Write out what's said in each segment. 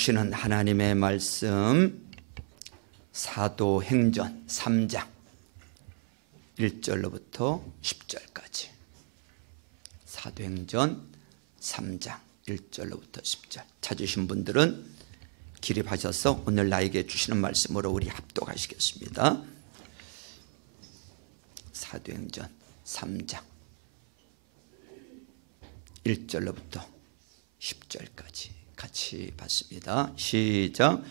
주시는 하나님의 말씀 사도행전 3장 1절로부터 10절까지. 사도행전 3장 1절로부터 10절. 찾으신 분들은 기립하셔서 오늘 나에게 주시는 말씀으로 우리 합독하시겠습니다. 사도행전 3장 1절로부터 10절까지 같이 봤습니다. 시작.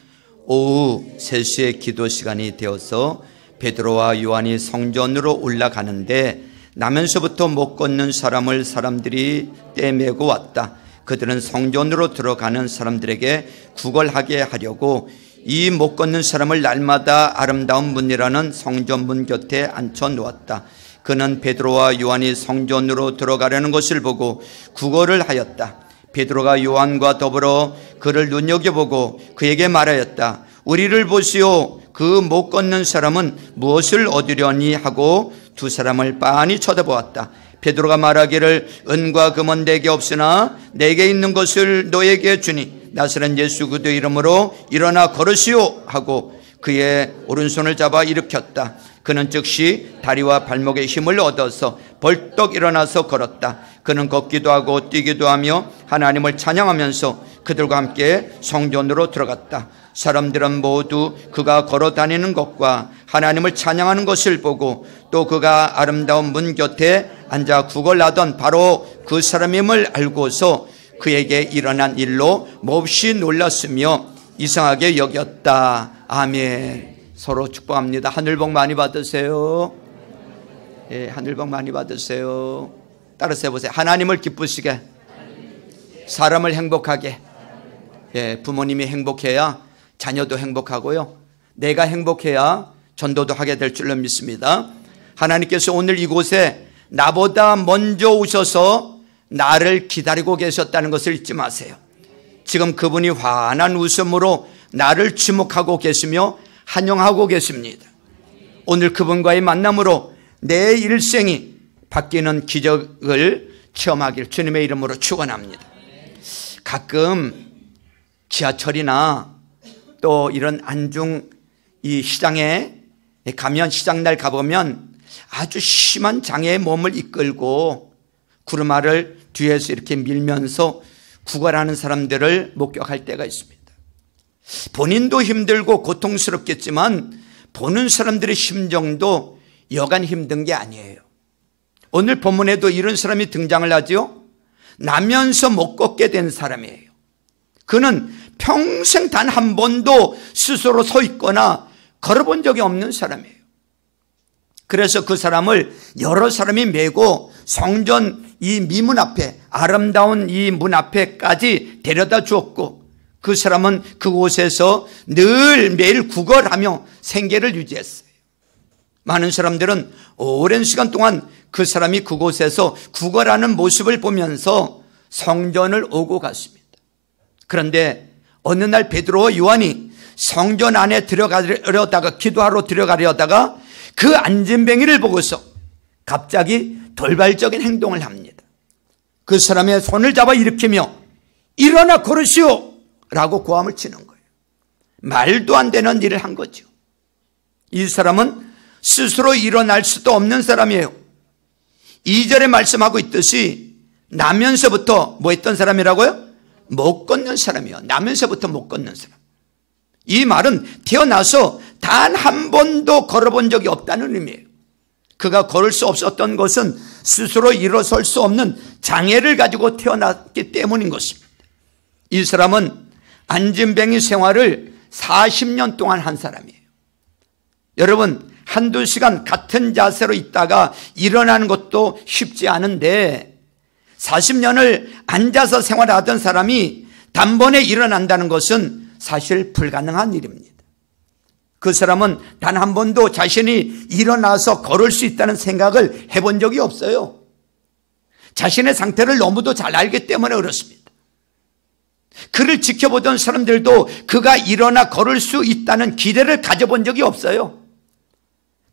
오후 3시에 기도 시간이 되어서 베드로와 요한이 성전으로 올라가는데 나면서부터 못 걷는 사람을 사람들이 떼매고 왔다. 그들은 성전으로 들어가는 사람들에게 구걸하게 하려고 이 못 걷는 사람을 날마다 아름다운 문이라는 성전문 곁에 앉혀 놓았다. 그는 베드로와 요한이 성전으로 들어가려는 것을 보고 구걸을 하였다. 베드로가 요한과 더불어 그를 눈여겨보고 그에게 말하였다. 우리를 보시오. 그 못 걷는 사람은 무엇을 얻으려니 하고 두 사람을 빤히 쳐다보았다. 베드로가 말하기를 은과 금은 내게 없으나 내게 있는 것을 너에게 주니 나사렛 예수 그리스도의 이름으로 일어나 걸으시오 하고 그의 오른손을 잡아 일으켰다. 그는 즉시 다리와 발목에 힘을 얻어서 벌떡 일어나서 걸었다. 그는 걷기도 하고 뛰기도 하며 하나님을 찬양하면서 그들과 함께 성전으로 들어갔다. 사람들은 모두 그가 걸어 다니는 것과 하나님을 찬양하는 것을 보고 또 그가 아름다운 문 곁에 앉아 구걸하던 바로 그 사람임을 알고서 그에게 일어난 일로 몹시 놀랐으며 이상하게 여겼다. 아멘. 서로 축복합니다. 하늘복 많이 받으세요. 예, 하늘복 많이 받으세요. 따라서 해보세요. 하나님을 기쁘시게, 사람을 행복하게. 예, 부모님이 행복해야 자녀도 행복하고요, 내가 행복해야 전도도 하게 될 줄로 믿습니다. 하나님께서 오늘 이곳에 나보다 먼저 오셔서 나를 기다리고 계셨다는 것을 잊지 마세요. 지금 그분이 환한 웃음으로 나를 주목하고 계시며 환영하고 계십니다. 오늘 그분과의 만남으로 내 일생이 바뀌는 기적을 체험하길 주님의 이름으로 축원합니다. 가끔 지하철이나 또 이런 안중 이 시장에 가면, 시장날 가보면 아주 심한 장애의 몸을 이끌고 구르마를 뒤에서 이렇게 밀면서 구걸하는 사람들을 목격할 때가 있습니다. 본인도 힘들고 고통스럽겠지만 보는 사람들의 심정도 여간 힘든 게 아니에요. 오늘 본문에도 이런 사람이 등장을 하죠. 나면서 못 걷게 된 사람이에요. 그는 평생 단 한 번도 스스로 서 있거나 걸어본 적이 없는 사람이에요. 그래서 그 사람을 여러 사람이 메고 성전 이 미문 앞에, 아름다운 이 문 앞에까지 데려다 주었고 그 사람은 그곳에서 늘 매일 구걸하며 생계를 유지했어요. 많은 사람들은 오랜 시간 동안 그 사람이 그곳에서 구걸하는 모습을 보면서 성전을 오고 갔습니다. 그런데 어느 날 베드로와 요한이 성전 안에 들어가려다가, 기도하러 들어가려다가 그 안진뱅이를 보고서 갑자기 돌발적인 행동을 합니다. 그 사람의 손을 잡아 일으키며 일어나 걸으시오 라고 고함을 치는 거예요. 말도 안 되는 일을 한 거죠. 이 사람은 스스로 일어날 수도 없는 사람이에요. 2절에 말씀하고 있듯이 나면서부터 뭐 했던 사람이라고요? 못 걷는 사람이에요. 나면서부터 못 걷는 사람. 이 말은 태어나서 단 한 번도 걸어본 적이 없다는 의미예요. 그가 걸을 수 없었던 것은 스스로 일어설 수 없는 장애를 가지고 태어났기 때문인 것입니다. 이 사람은 안진뱅이 생활을 40년 동안 한 사람이에요. 여러분, 한두 시간 같은 자세로 있다가 일어나는 것도 쉽지 않은데 40년을 앉아서 생활하던 사람이 단번에 일어난다는 것은 사실 불가능한 일입니다. 그 사람은 단 한 번도 자신이 일어나서 걸을 수 있다는 생각을 해본 적이 없어요. 자신의 상태를 너무도 잘 알기 때문에 그렇습니다. 그를 지켜보던 사람들도 그가 일어나 걸을 수 있다는 기대를 가져본 적이 없어요.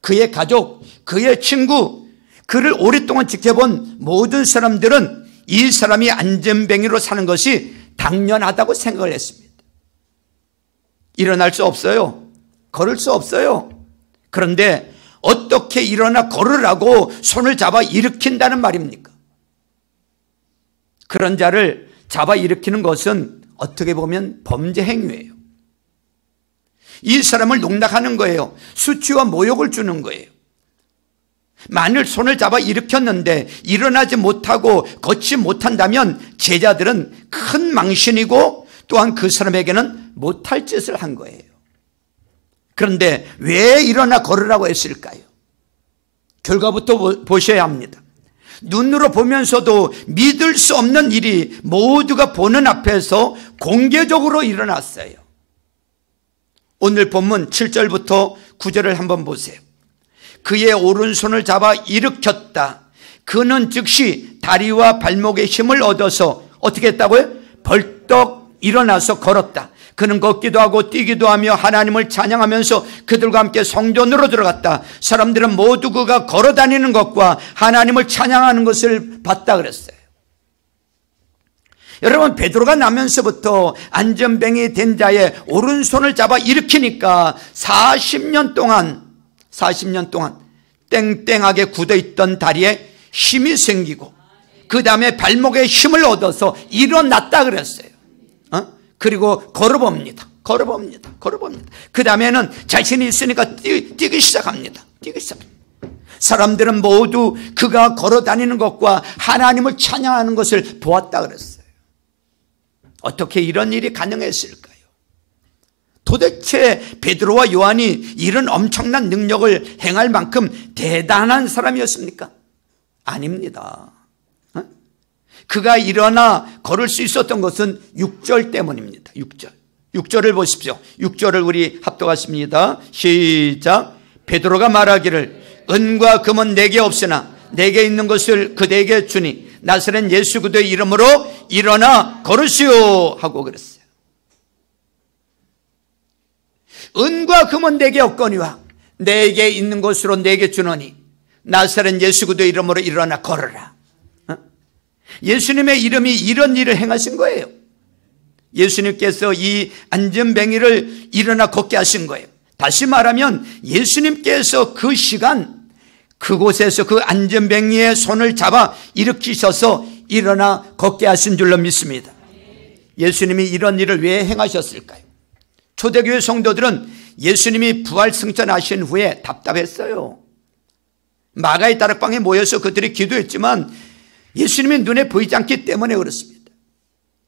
그의 가족, 그의 친구, 그를 오랫동안 지켜본 모든 사람들은 이 사람이 안전뱅이로 사는 것이 당연하다고 생각을 했습니다. 일어날 수 없어요. 걸을 수 없어요. 그런데 어떻게 일어나 걸으라고 손을 잡아 일으킨다는 말입니까? 그런 자를 잡아 일으키는 것은 어떻게 보면 범죄 행위예요. 이 사람을 농락하는 거예요. 수치와 모욕을 주는 거예요. 만일 손을 잡아 일으켰는데 일어나지 못하고 걷지 못한다면 제자들은 큰 망신이고 또한 그 사람에게는 못할 짓을 한 거예요. 그런데 왜 일어나 걸으라고 했을까요? 결과부터 보셔야 합니다. 눈으로 보면서도 믿을 수 없는 일이 모두가 보는 앞에서 공개적으로 일어났어요. 오늘 본문 7절부터 9절을 한번 보세요. 그의 오른손을 잡아 일으켰다. 그는 즉시 다리와 발목에 힘을 얻어서 어떻게 했다고요? 벌떡 일어나서 걸었다. 그는 걷기도 하고 뛰기도 하며 하나님을 찬양하면서 그들과 함께 성전으로 들어갔다. 사람들은 모두 그가 걸어다니는 것과 하나님을 찬양하는 것을 봤다 그랬어요. 여러분, 베드로가 나면서부터 안전뱅이 된 자의 오른손을 잡아 일으키니까 40년 동안 땡땡하게 굳어있던 다리에 힘이 생기고 그 다음에 발목에 힘을 얻어서 일어났다 그랬어요. 그리고 걸어봅니다. 그 다음에는 자신이 있으니까 뛰기 시작합니다. 사람들은 모두 그가 걸어다니는 것과 하나님을 찬양하는 것을 보았다 그랬어요. 어떻게 이런 일이 가능했을까요? 도대체 베드로와 요한이 이런 엄청난 능력을 행할 만큼 대단한 사람이었습니까? 아닙니다. 그가 일어나 걸을 수 있었던 것은 6절 때문입니다. 6절을 보십시오. 6절을 우리 합독하십니다. 시작. 베드로가 말하기를 은과 금은 내게 없으나 내게 있는 것을 그대에게 주니 나사렛 예수 그리스도의 이름으로 일어나 걸으시오 하고 그랬어요. 은과 금은 내게 없거니와 내게 있는 것으로 내게 주노니 나사렛 예수 그리스도의 이름으로 일어나 걸으라. 예수님의 이름이 이런 일을 행하신 거예요. 예수님께서 이 안전뱅이를 일어나 걷게 하신 거예요. 다시 말하면 예수님께서 그 시간 그곳에서 그 안전뱅이의 손을 잡아 일으키셔서 일어나 걷게 하신 줄로 믿습니다. 예수님이 이런 일을 왜 행하셨을까요? 초대교회 성도들은 예수님이 부활 승천하신 후에 답답했어요. 마가의 다락방에 모여서 그들이 기도했지만 예수님이 눈에 보이지 않기 때문에 그렇습니다.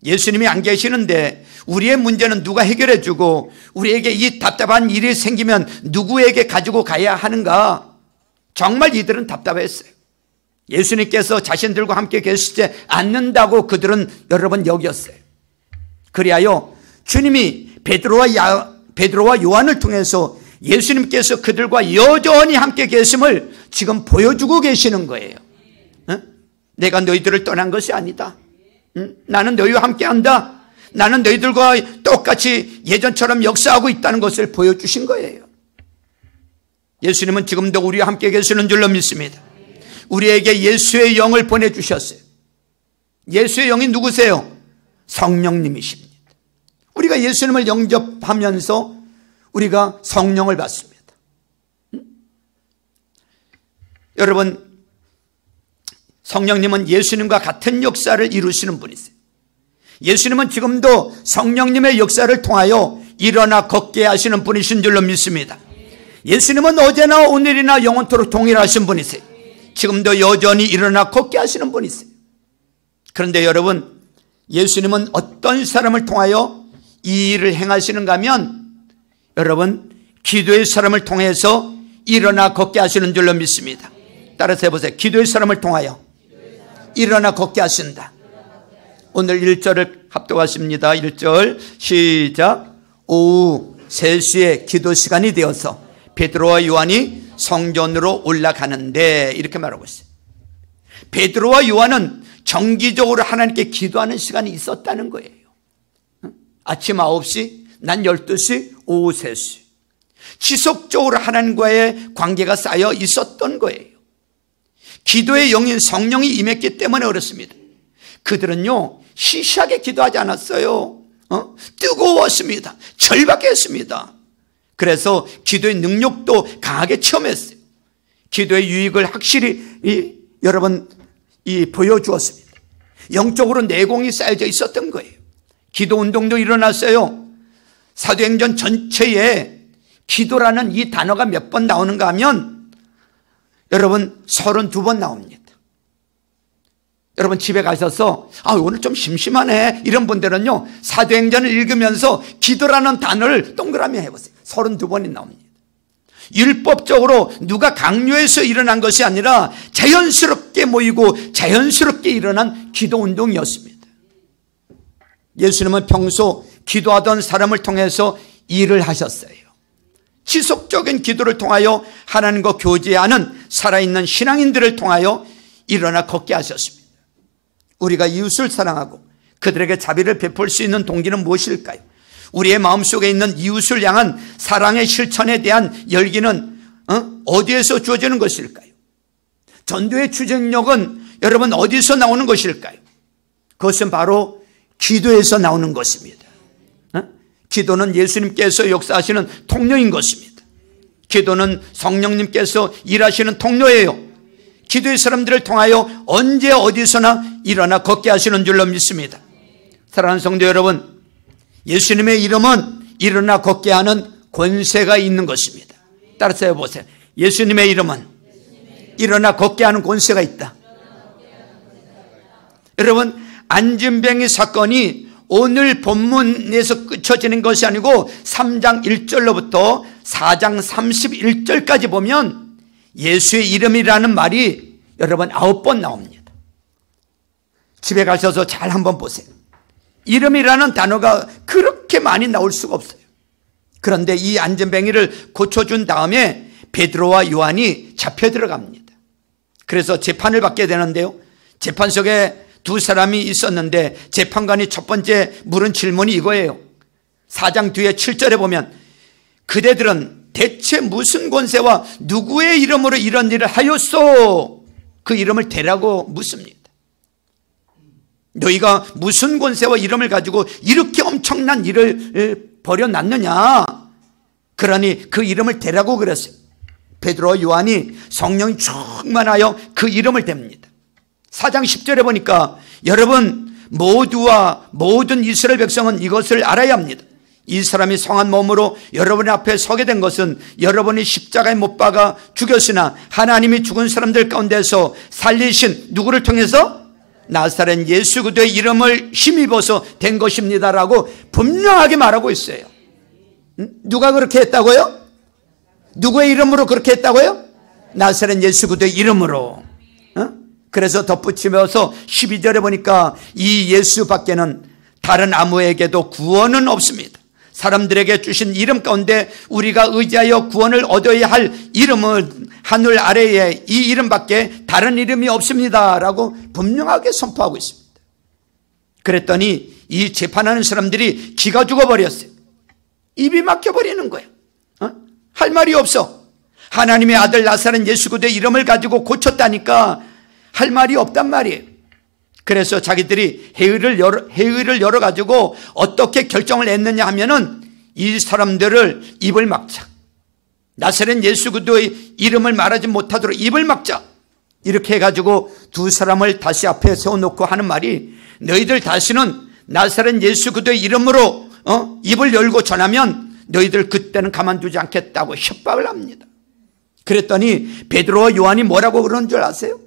예수님이 안 계시는데 우리의 문제는 누가 해결해 주고 우리에게 이 답답한 일이 생기면 누구에게 가지고 가야 하는가? 정말 이들은 답답했어요. 예수님께서 자신들과 함께 계시지 않는다고 그들은 여러분 여겼어요. 그리하여 주님이 베드로와 요한을 통해서 예수님께서 그들과 여전히 함께 계심을 지금 보여주고 계시는 거예요. 내가 너희들을 떠난 것이 아니다. 나는 너희와 함께한다. 나는 너희들과 똑같이 예전처럼 역사하고 있다는 것을 보여주신 거예요. 예수님은 지금도 우리와 함께 계시는 줄로 믿습니다. 우리에게 예수의 영을 보내주셨어요. 예수의 영이 누구세요? 성령님이십니다. 우리가 예수님을 영접하면서 우리가 성령을 받습니다. 여러분, 성령님은 예수님과 같은 역사를 이루시는 분이세요. 예수님은 지금도 성령님의 역사를 통하여 일어나 걷게 하시는 분이신 줄로 믿습니다. 예수님은 어제나 오늘이나 영원토록 동일하신 분이세요. 지금도 여전히 일어나 걷게 하시는 분이세요. 그런데 여러분, 예수님은 어떤 사람을 통하여 이 일을 행하시는가 하면 여러분, 기도의 사람을 통해서 일어나 걷게 하시는 줄로 믿습니다. 따라서 해보세요. 기도의 사람을 통하여 일어나 걷게 하신다. 오늘 1절을 합독하십니다. 1절 시작. 오후 3시에 기도 시간이 되어서 베드로와 요한이 성전으로 올라가는데 이렇게 말하고 있어요. 베드로와 요한은 정기적으로 하나님께 기도하는 시간이 있었다는 거예요. 아침 9시, 난 12시, 오후 3시. 지속적으로 하나님과의 관계가 쌓여 있었던 거예요. 기도의 영인 성령이 임했기 때문에 그렇습니다. 그들은요, 시시하게 기도하지 않았어요. 뜨거웠습니다. 절박했습니다. 그래서 기도의 능력도 강하게 체험했어요. 기도의 유익을 확실히 여러분 보여주었습니다. 영적으로 내공이 쌓여져 있었던 거예요. 기도 운동도 일어났어요. 사도행전 전체에 기도라는 이 단어가 몇 번 나오는가 하면 여러분 32번 나옵니다. 여러분 집에 가셔서 오늘 좀 심심하네 이런 분들은요, 사도행전을 읽으면서 기도라는 단어를 동그라미 해보세요. 32번이 나옵니다. 율법적으로 누가 강요해서 일어난 것이 아니라 자연스럽게 모이고 자연스럽게 일어난 기도 운동이었습니다. 예수님은 평소 기도하던 사람을 통해서 일을 하셨어요. 지속적인 기도를 통하여 하나님과 교제하는 살아있는 신앙인들을 통하여 일어나 걷게 하셨습니다. 우리가 이웃을 사랑하고 그들에게 자비를 베풀 수 있는 동기는 무엇일까요? 우리의 마음속에 있는 이웃을 향한 사랑의 실천에 대한 열기는 어디에서 주어지는 것일까요? 전도의 추진력은 여러분 어디서 나오는 것일까요? 그것은 바로 기도에서 나오는 것입니다. 기도는 예수님께서 역사하시는 통로인 것입니다. 기도는 성령님께서 일하시는 통로예요. 기도의 사람들을 통하여 언제 어디서나 일어나 걷게 하시는 줄로 믿습니다. 사랑하는 성도 여러분, 예수님의 이름은 일어나 걷게 하는 권세가 있는 것입니다. 따라서 해보세요. 예수님의 이름은 일어나 걷게 하는 권세가 있다. 여러분, 안진뱅이 사건이 오늘 본문에서 끝쳐지는 것이 아니고 3장 1절로부터 4장 31절까지 보면 예수의 이름이라는 말이 여러분 9번 나옵니다. 집에 가셔서 잘 한번 보세요. 이름이라는 단어가 그렇게 많이 나올 수가 없어요. 그런데 이 안진뱅이를 고쳐준 다음에 베드로와 요한이 잡혀 들어갑니다. 그래서 재판을 받게 되는데요, 재판석에 두 사람이 있었는데 재판관이 첫 번째 물은 질문이 이거예요. 4장 뒤에 7절에 보면 그대들은 대체 무슨 권세와 누구의 이름으로 이런 일을 하였소? 그 이름을 대라고 묻습니다. 너희가 무슨 권세와 이름을 가지고 이렇게 엄청난 일을 벌여놨느냐? 그러니 그 이름을 대라고 그랬어요. 베드로와 요한이 성령이 충만하여 그 이름을 댑니다. 4장 10절에 보니까 여러분 모두와 모든 이스라엘 백성은 이것을 알아야 합니다. 이 사람이 성한 몸으로 여러분 앞에 서게 된 것은 여러분이 십자가에 못 박아 죽였으나 하나님이 죽은 사람들 가운데서 살리신 누구를 통해서? 나사렛 예수 그리스도의 이름을 힘입어서 된 것입니다라고 분명하게 말하고 있어요. 누가 그렇게 했다고요? 누구의 이름으로 그렇게 했다고요? 나사렛 예수 그리스도의 이름으로. 그래서 덧붙이면서 12절에 보니까 이 예수 밖에는 다른 아무에게도 구원은 없습니다. 사람들에게 주신 이름 가운데 우리가 의지하여 구원을 얻어야 할 이름은 하늘 아래에 이 이름밖에 다른 이름이 없습니다 라고 분명하게 선포하고 있습니다. 그랬더니 이 재판하는 사람들이 기가 죽어버렸어요. 입이 막혀버리는 거예요. 할 말이 없어. 하나님의 아들 나사렛 예수 그리스도의 이름을 가지고 고쳤다니까 할 말이 없단 말이에요. 그래서 자기들이 회의를 열어가지고 어떻게 결정을 했느냐 하면은 이 사람들을 입을 막자. 나사렛 예수 그리스도의 이름을 말하지 못하도록 입을 막자. 이렇게 해가지고 두 사람을 다시 앞에 세워놓고 하는 말이 너희들 다시는 나사렛 예수 그리스도의 이름으로 입을 열고 전하면 너희들 그때는 가만두지 않겠다고 협박을 합니다. 그랬더니 베드로와 요한이 뭐라고 그러는 줄 아세요?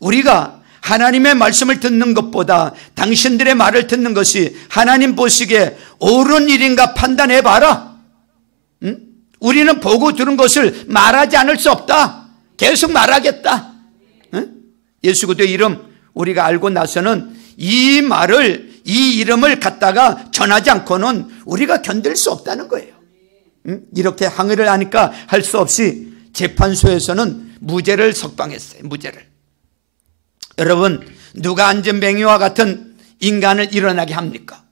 우리가 하나님의 말씀을 듣는 것보다 당신들의 말을 듣는 것이 하나님 보시기에 옳은 일인가 판단해 봐라. 우리는 보고 들은 것을 말하지 않을 수 없다. 계속 말하겠다. 예수 그리스도의 이름 우리가 알고 나서는 이 이름을 갖다가 전하지 않고는 우리가 견딜 수 없다는 거예요. 이렇게 항의를 하니까 할 수 없이 재판소에서는 무죄를 석방했어요. 무죄를. 여러분, 누가 안진뱅이와 같은 인간을 일어나게 합니까?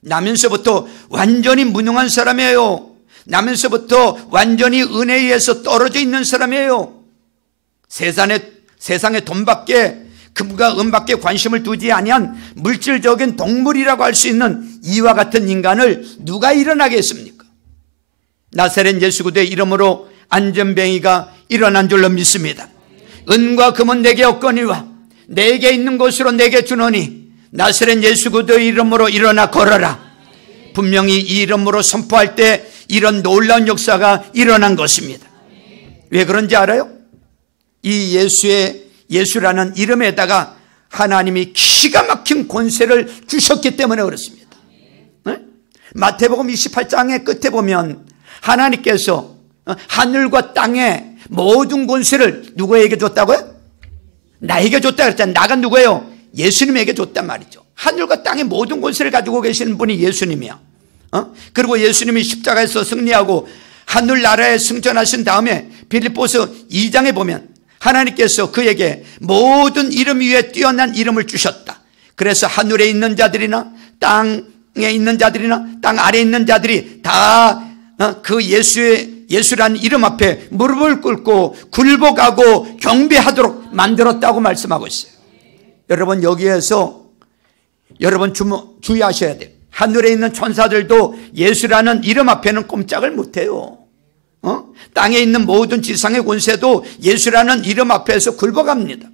나면서부터 완전히 무능한 사람이에요. 나면서부터 완전히 은혜에 의해서 떨어져 있는 사람이에요. 세상에 돈밖에 그가 음밖에 관심을 두지 아니한 물질적인 동물이라고 할 수 있는 이와 같은 인간을 누가 일어나게 했습니까? 나사렛 예수 그리스도의 이름으로 안전뱅이가 일어난 줄로 믿습니다. 은과 금은 내게 없거니와 내게 있는 것으로 내게 주노니 나사렛 예수 그리스도의 이름으로 일어나 걸어라. 분명히 이 이름으로 선포할 때 이런 놀라운 역사가 일어난 것입니다. 왜 그런지 알아요? 이 예수라는 이름에다가 하나님이 기가 막힌 권세를 주셨기 때문에 그렇습니다. 네? 마태복음 28장의 끝에 보면 하나님께서 하늘과 땅의 모든 권세를 누구에게 줬다고요? 나에게 줬다 그랬잖아요. 나가 누구예요? 예수님에게 줬단 말이죠. 하늘과 땅의 모든 권세를 가지고 계시는 분이 예수님이야. 그리고 예수님이 십자가에서 승리하고 하늘나라에 승천하신 다음에 빌립보서 2장에 보면 하나님께서 그에게 모든 이름 위에 뛰어난 이름을 주셨다. 그래서 하늘에 있는 자들이나 땅에 있는 자들이나 땅 아래에 있는 자들이 다 그 예수라는 이름 앞에 무릎을 꿇고 굴복하고 경배하도록 만들었다고 말씀하고 있어요. 여러분, 여기에서 여러분 주의하셔야 돼요. 하늘에 있는 천사들도 예수라는 이름 앞에는 꼼짝을 못해요. 땅에 있는 모든 지상의 권세도 예수라는 이름 앞에서 굴복합니다.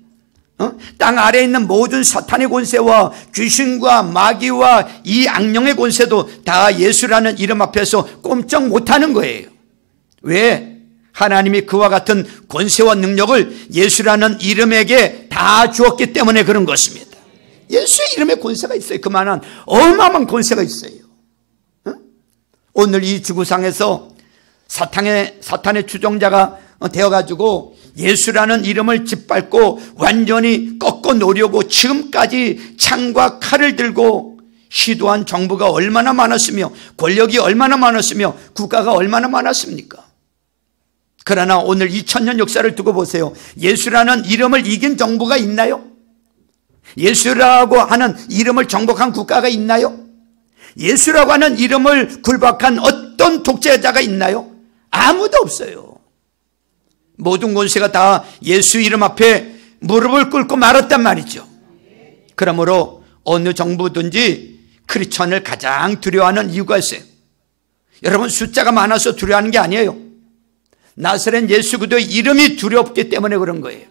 땅 아래에 있는 모든 사탄의 권세와 귀신과 마귀와 이 악령의 권세도 다 예수라는 이름 앞에서 꼼짝 못하는 거예요. 왜? 하나님이 그와 같은 권세와 능력을 예수라는 이름에게 다 주었기 때문에 그런 것입니다. 예수의 이름에 권세가 있어요. 그만한 어마어마한 권세가 있어요. 오늘 이 지구상에서 사탄의 추종자가 되어가지고 예수라는 이름을 짓밟고 완전히 꺾어 놓으려고 지금까지 창과 칼을 들고 시도한 정부가 얼마나 많았으며 권력이 얼마나 많았으며 국가가 얼마나 많았습니까? 그러나 오늘 2000년 역사를 두고 보세요. 예수라는 이름을 이긴 정부가 있나요? 예수라고 하는 이름을 정복한 국가가 있나요? 예수라고 하는 이름을 굴복한 어떤 독재자가 있나요? 아무도 없어요. 모든 권세가 다 예수 이름 앞에 무릎을 꿇고 말았단 말이죠. 그러므로 어느 정부든지 크리스천을 가장 두려워하는 이유가 있어요. 여러분, 숫자가 많아서 두려워하는 게 아니에요. 나사렛 예수 그리스도의 이름이 두렵기 때문에 그런 거예요.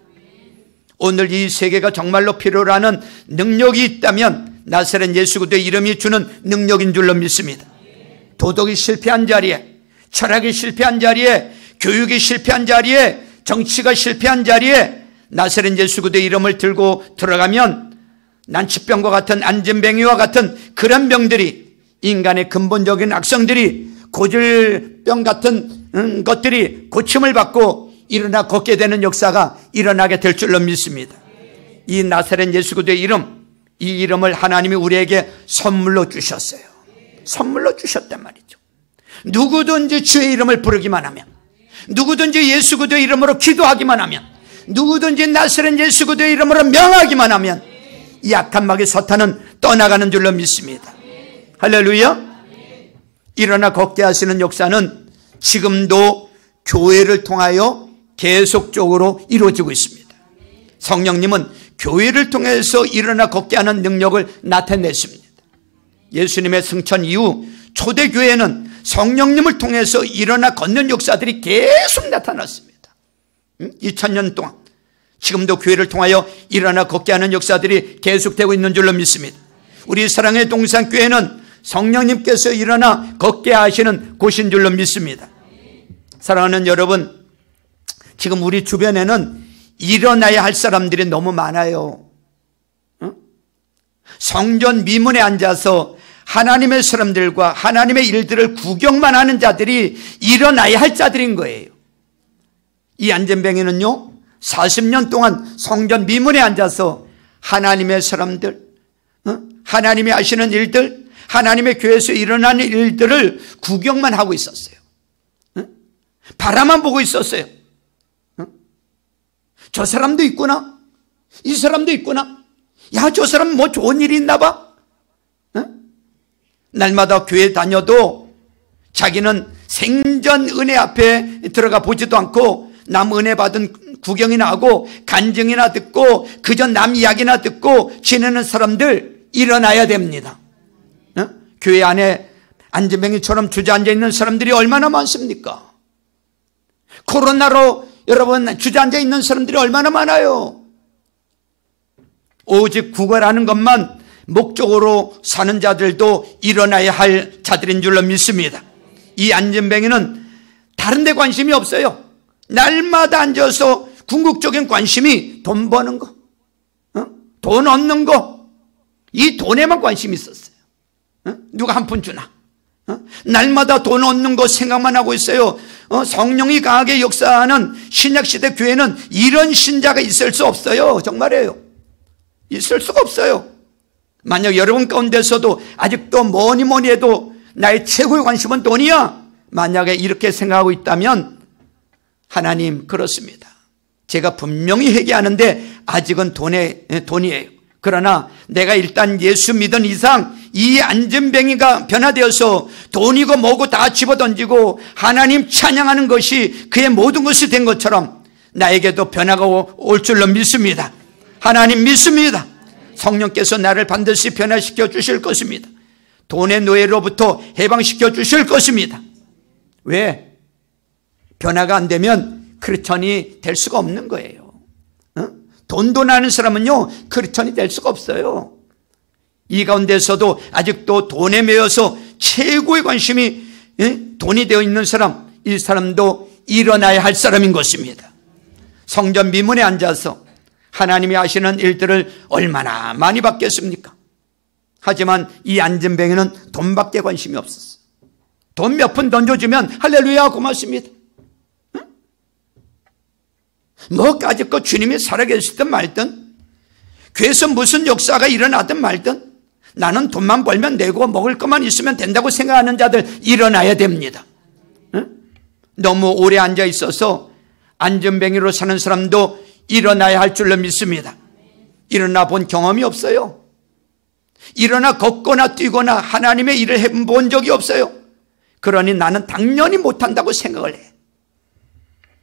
오늘 이 세계가 정말로 필요로 하는 능력이 있다면 나사렛 예수 그리스도의 이름이 주는 능력인 줄로 믿습니다. 도덕이 실패한 자리에, 철학이 실패한 자리에, 교육이 실패한 자리에, 정치가 실패한 자리에 나사렛 예수 그리스도의 이름을 들고 들어가면 난치병과 같은 안전뱅이와 같은 그런 병들이, 인간의 근본적인 악성들이, 고질병 같은 것들이 고침을 받고 일어나 걷게 되는 역사가 일어나게 될 줄로 믿습니다. 이 나사렛 예수 그리스도의 이름, 이 이름을 하나님이 우리에게 선물로 주셨어요. 선물로 주셨단 말이죠. 누구든지 주의 이름을 부르기만 하면, 누구든지 예수 그리스도의 이름으로 기도하기만 하면, 누구든지 나사렛 예수 그리스도의 이름으로 명하기만 하면 이 악한 마귀 사탄은 떠나가는 줄로 믿습니다. 할렐루야. 일어나 걷게 하시는 역사는 지금도 교회를 통하여 계속적으로 이루어지고 있습니다. 성령님은 교회를 통해서 일어나 걷게 하는 능력을 나타냈습니다. 예수님의 승천 이후 초대교회는 성령님을 통해서 일어나 걷는 역사들이 계속 나타났습니다. 2000년 동안 지금도 교회를 통하여 일어나 걷게 하는 역사들이 계속되고 있는 줄로 믿습니다. 우리 사랑의 동산교회는 성령님께서 일어나 걷게 하시는 곳인 줄로 믿습니다. 사랑하는 여러분, 지금 우리 주변에는 일어나야 할 사람들이 너무 많아요. 성전 미문에 앉아서 하나님의 사람들과 하나님의 일들을 구경만 하는 자들이 일어나야 할 자들인 거예요. 이 안전뱅이는요, 40년 동안 성전 미문에 앉아서 하나님의 사람들, 하나님이 하시는 일들, 하나님의 교회에서 일어나는 일들을 구경만 하고 있었어요. 바라만 보고 있었어요. 저 사람도 있구나, 이 사람도 있구나, 야, 저 사람 뭐 좋은 일이 있나 봐. 날마다 교회 다녀도 자기는 생전 은혜 앞에 들어가 보지도 않고 남 은혜 받은 구경이나 하고 간증이나 듣고 그저 남 이야기나 듣고 지내는 사람들 일어나야 됩니다. 교회 안에 안전뱅이처럼 주저앉아 있는 사람들이 얼마나 많습니까? 코로나로 여러분 주저앉아 있는 사람들이 얼마나 많아요. 오직 구걸하는 것만 목적으로 사는 자들도 일어나야 할 자들인 줄로 믿습니다. 이 안전뱅이는 다른 데 관심이 없어요. 날마다 앉아서 궁극적인 관심이 돈 버는 거, 돈 얻는 거, 이 돈에만 관심이 있었어요. 누가 한 푼 주나, 날마다 돈 얻는 거 생각만 하고 있어요. 성령이 강하게 역사하는 신약시대 교회는 이런 신자가 있을 수 없어요. 정말이에요. 있을 수가 없어요. 만약 여러분 가운데서도 아직도 뭐니 해도 나의 최고의 관심은 돈이야, 만약에 이렇게 생각하고 있다면 하나님, 그렇습니다. 제가 분명히 회개하는데 아직은 돈이에요. 그러나 내가 일단 예수 믿은 이상 이 안전뱅이가 변화되어서 돈이고 뭐고 다 집어던지고 하나님 찬양하는 것이 그의 모든 것이 된 것처럼 나에게도 변화가 올 줄로 믿습니다. 하나님 믿습니다. 성령께서 나를 반드시 변화시켜 주실 것입니다. 돈의 노예로부터 해방시켜 주실 것입니다. 왜? 변화가 안 되면 크리스천이 될 수가 없는 거예요. 돈도 나는 사람은요 크리스천이 될 수가 없어요. 이 가운데서도 아직도 돈에 매여서 최고의 관심이 돈이 되어 있는 사람, 이 사람도 일어나야 할 사람인 것입니다. 성전 미문에 앉아서 하나님이 하시는 일들을 얼마나 많이 받겠습니까? 하지만 이 안전뱅이는 돈밖에 관심이 없었어. 돈 몇 푼 던져주면 할렐루야 고맙습니다. 뭐까짓 주님이 살아계시든 말든, 교회에서 무슨 역사가 일어나든 말든 나는 돈만 벌면 내고 먹을 것만 있으면 된다고 생각하는 자들 일어나야 됩니다. 너무 오래 앉아 있어서 안전뱅이로 사는 사람도 일어나야 할 줄로 믿습니다. 일어나 본 경험이 없어요. 일어나 걷거나 뛰거나 하나님의 일을 해본 적이 없어요. 그러니 나는 당연히 못한다고 생각을 해.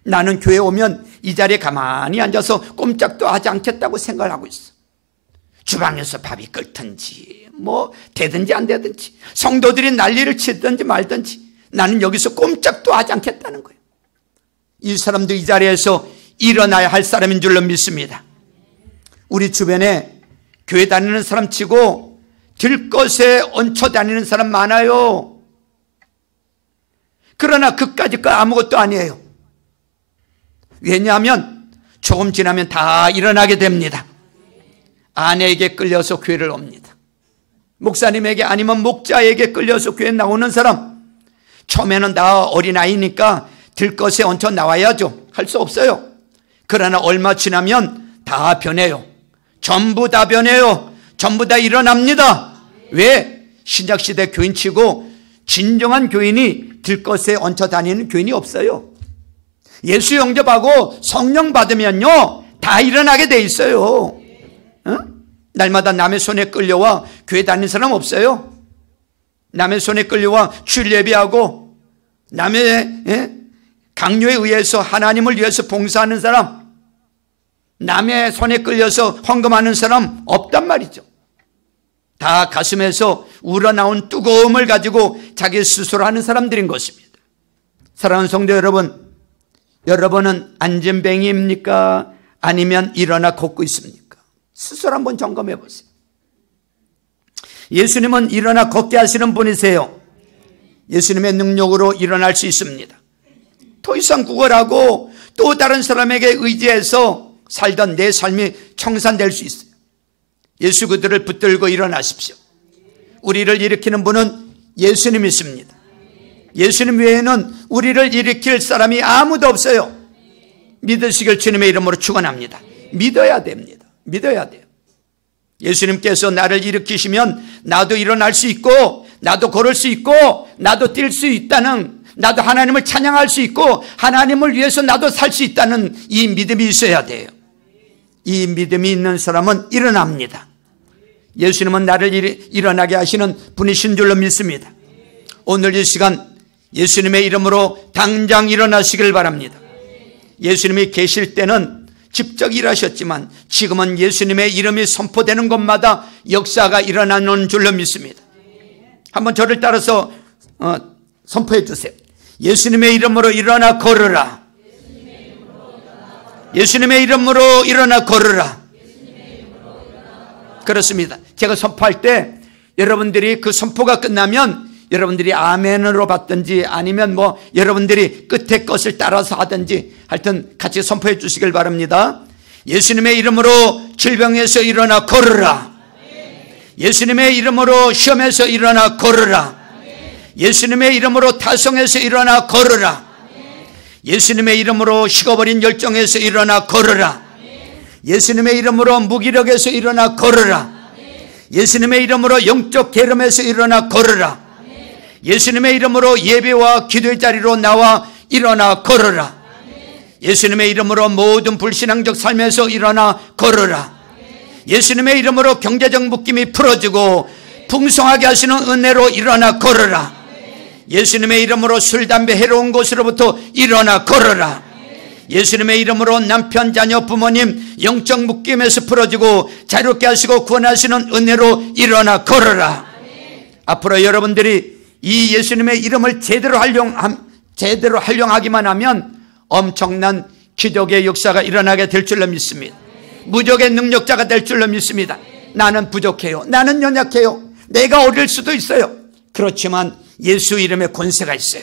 나는 교회 오면 이 자리에 가만히 앉아서 꼼짝도 하지 않겠다고 생각을 하고 있어. 주방에서 밥이 끓든지 뭐 되든지 안 되든지, 성도들이 난리를 치든지 말든지 나는 여기서 꼼짝도 하지 않겠다는 거예요. 이 사람도 이 자리에서 일어나야 할 사람인 줄로 믿습니다. 우리 주변에 교회 다니는 사람 치고 들것에 얹혀 다니는 사람 많아요. 그러나 그까짓 거 아무것도 아니에요. 왜냐하면 조금 지나면 다 일어나게 됩니다. 아내에게 끌려서 교회를 옵니다. 목사님에게 아니면 목자에게 끌려서 교회 나오는 사람, 처음에는 나 어린아이니까 들것에 얹혀 나와야죠. 할 수 없어요. 그러나 얼마 지나면 다 변해요. 전부 다 변해요. 전부 다 일어납니다. 왜? 신약시대 교인치고 진정한 교인이 들것에 얹혀 다니는 교인이 없어요. 예수 영접하고 성령 받으면요 다 일어나게 돼 있어요. 날마다 남의 손에 끌려와 교회 다니는 사람 없어요. 남의 손에 끌려와 주일 예배하고 남의 강요에 의해서 하나님을 위해서 봉사하는 사람, 남의 손에 끌려서 헌금하는 사람 없단 말이죠. 다 가슴에서 우러나온 뜨거움을 가지고 자기 스스로 하는 사람들인 것입니다. 사랑하는 성도 여러분, 여러분은 안전뱅이입니까? 아니면 일어나 걷고 있습니까? 스스로 한번 점검해 보세요. 예수님은 일어나 걷게 하시는 분이세요. 예수님의 능력으로 일어날 수 있습니다. 더 이상 구걸하고 또 다른 사람에게 의지해서 살던 내 삶이 청산될 수 있어요. 예수 그들을 붙들고 일어나십시오. 우리를 일으키는 분은 예수님이십니다. 예수님 외에는 우리를 일으킬 사람이 아무도 없어요. 믿으시길 주님의 이름으로 축원합니다. 믿어야 됩니다. 믿어야 돼요. 예수님께서 나를 일으키시면 나도 일어날 수 있고, 나도 걸을 수 있고, 나도 뛸 수 있다는, 나도 하나님을 찬양할 수 있고 하나님을 위해서 나도 살 수 있다는 이 믿음이 있어야 돼요. 이 믿음이 있는 사람은 일어납니다. 예수님은 나를 일어나게 하시는 분이신 줄로 믿습니다. 오늘 이 시간 예수님의 이름으로 당장 일어나시길 바랍니다. 예수님이 계실 때는 직접 일하셨지만 지금은 예수님의 이름이 선포되는 곳마다 역사가 일어나는 줄로 믿습니다. 한번 저를 따라서 선포해 주세요. 예수님의 이름으로 일어나 걸으라. 예수님의 이름으로 일어나 걸으라. 그렇습니다. 제가 선포할 때 여러분들이 그 선포가 끝나면 여러분들이 아멘으로 받든지 아니면 뭐 여러분들이 끝에 것을 따라서 하든지 하여튼 같이 선포해 주시길 바랍니다. 예수님의 이름으로 질병에서 일어나 걸으라. 예수님의 이름으로 시험에서 일어나 걸으라. 예수님의 이름으로 타성에서 일어나 걸으라. 예수님의 이름으로 식어버린 열정에서 일어나 걸으라. 예수님의 이름으로 무기력에서 일어나 걸으라. 예수님의 이름으로 영적 게으름에서 일어나 걸으라. 예수님의 이름으로 예배와 기도의 자리로 나와 일어나 걸으라. 예수님의 이름으로 모든 불신앙적 삶에서 일어나 걸으라. 예수님의 이름으로 경제적 묶임이 풀어지고 풍성하게 하시는 은혜로 일어나 걸으라. 예수님의 이름으로 술, 담배, 해로운 것으로부터 일어나 걸으라. 예수님의 이름으로 남편, 자녀, 부모님 영적 묶임에서 풀어지고 자유롭게 하시고 구원하시는 은혜로 일어나 걸으라. 앞으로 여러분들이 이 예수님의 이름을 제대로 활용하기만 하면 엄청난 기적의 역사가 일어나게 될 줄로 믿습니다. 무적의 능력자가 될 줄로 믿습니다. 나는 부족해요. 나는 연약해요. 내가 어릴 수도 있어요. 그렇지만 예수 이름에 권세가 있어요.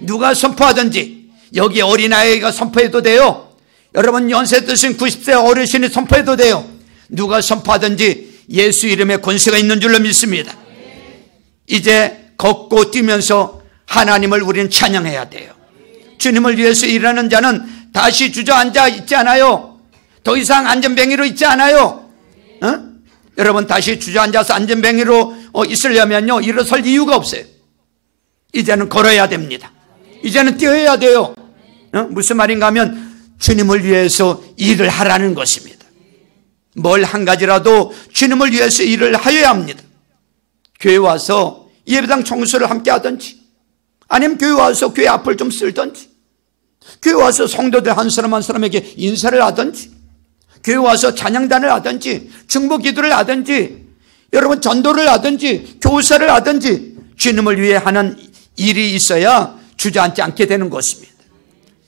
누가 선포하든지 여기 어린아이가 선포해도 돼요. 여러분 연세 드신 90세 어르신이 선포해도 돼요. 누가 선포하든지 예수 이름에 권세가 있는 줄로 믿습니다. 이제 걷고 뛰면서 하나님을 우리는 찬양해야 돼요. 주님을 위해서 일하는 자는 다시 주저앉아 있지 않아요. 더 이상 안전뱅이로 있지 않아요. 여러분 다시 주저앉아서 안전뱅이로 있으려면요 일어설 이유가 없어요. 이제는 걸어야 됩니다. 이제는 뛰어야 돼요. 무슨 말인가 하면 주님을 위해서 일을 하라는 것입니다. 뭘 한 가지라도 주님을 위해서 일을 하여야 합니다. 교회 와서 예배당 청소를 함께 하든지 아니면 교회 와서 교회 앞을 좀 쓸든지 교회 와서 성도들 한 사람 한 사람에게 인사를 하든지 교회 와서 찬양단을 하든지 중보기도를 하든지 여러분 전도를 하든지 교사를 하든지 주님을 위해 하는 일이 있어야 주저앉지 않게 되는 것입니다.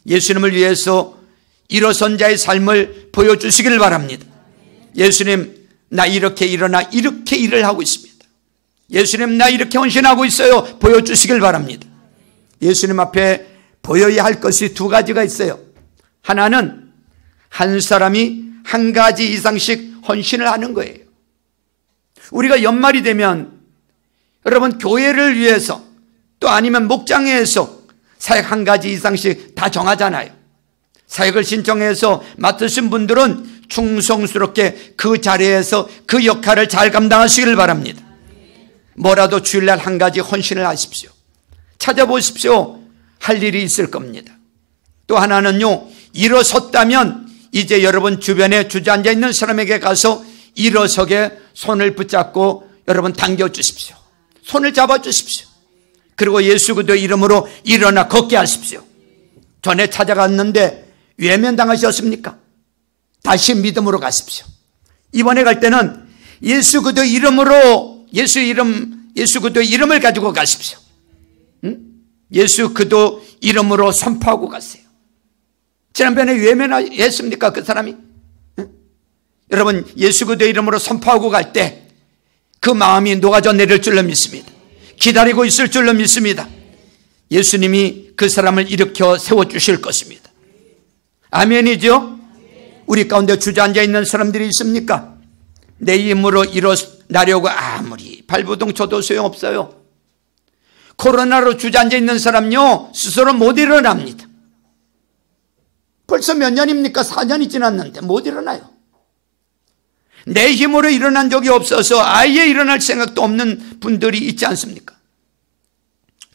예수님을 위해서 일어선 자의 삶을 보여주시기를 바랍니다. 예수님 나 이렇게 일어나 이렇게 일을 하고 있습니다. 예수님 나 이렇게 헌신하고 있어요. 보여주시길 바랍니다. 예수님 앞에 보여야 할 것이 두 가지가 있어요. 하나는 한 사람이 한 가지 이상씩 헌신을 하는 거예요. 우리가 연말이 되면 여러분 교회를 위해서 또 아니면 목장에서 사역 한 가지 이상씩 다 정하잖아요. 사역을 신청해서 맡으신 분들은 충성스럽게 그 자리에서 그 역할을 잘 감당하시길 바랍니다. 뭐라도 주일날 한 가지 헌신을 하십시오. 찾아보십시오. 할 일이 있을 겁니다. 또 하나는요, 일어섰다면 이제 여러분 주변에 주저앉아 있는 사람에게 가서 일어서게 손을 붙잡고 여러분 당겨주십시오. 손을 잡아주십시오. 그리고 예수 그리스도의 이름으로 일어나 걷게 하십시오. 전에 찾아갔는데 외면당하셨습니까? 다시 믿음으로 가십시오. 이번에 갈 때는 예수 그리스도의 이름으로 예수 그리스도의 이름을 가지고 가십시오. 예수 그리스도 이름으로 선포하고 가세요. 지난번에 외면했습니까? 그 사람이? 여러분 예수 그리스도의 이름으로 선포하고 갈 때 그 마음이 녹아져 내릴 줄로 믿습니다. 기다리고 있을 줄로 믿습니다. 예수님이 그 사람을 일으켜 세워주실 것입니다. 아멘이죠? 우리 가운데 주저앉아 있는 사람들이 있습니까? 내 힘으로 일어나려고 아무리 발부동 쳐도 소용없어요. 코로나로 주저앉아 있는 사람요 스스로 못 일어납니다. 벌써 몇 년입니까? 4년이 지났는데 못 일어나요. 내 힘으로 일어난 적이 없어서 아예 일어날 생각도 없는 분들이 있지 않습니까?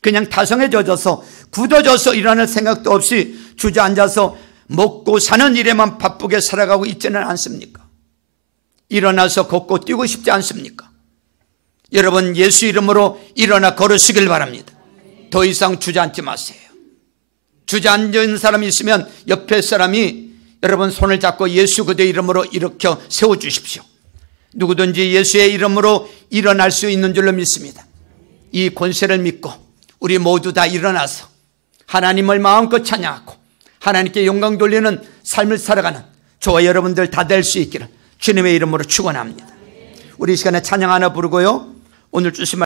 그냥 타성에 젖어서 굳어져서 일어날 생각도 없이 주저앉아서 먹고 사는 일에만 바쁘게 살아가고 있지는 않습니까? 일어나서 걷고 뛰고 싶지 않습니까? 여러분 예수 이름으로 일어나 걸으시길 바랍니다. 더 이상 주저앉지 마세요. 주저앉은 사람이 있으면 옆에 사람이 여러분 손을 잡고 예수 그리스도의 이름으로 일으켜 세워주십시오. 누구든지 예수의 이름으로 일어날 수 있는 줄로 믿습니다. 이 권세를 믿고 우리 모두 다 일어나서 하나님을 마음껏 찬양하고 하나님께 영광 돌리는 삶을 살아가는 저와 여러분들 다 될 수 있기를 주님의 이름으로 축원합니다. 우리 이 시간에 찬양 하나 부르고요, 오늘 주신